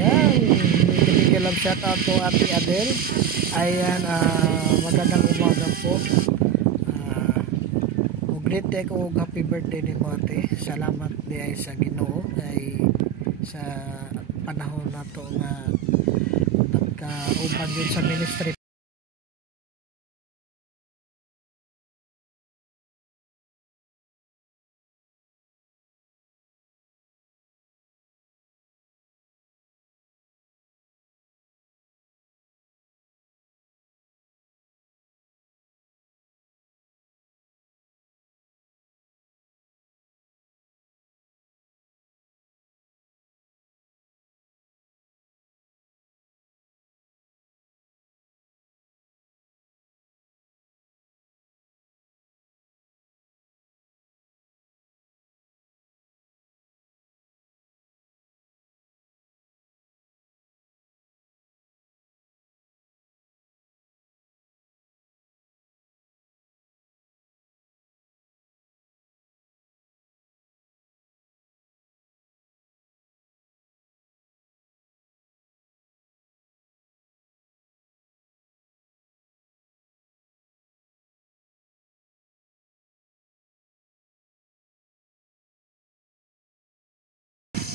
Yan, bigyan shout out to Ate Adele. Ayan, magandang umaga po. Great ko happy birthday ni mo ate. Salamat di ay sa Ginoo ay sa panahon na to nga nagka-uban yun sa ministry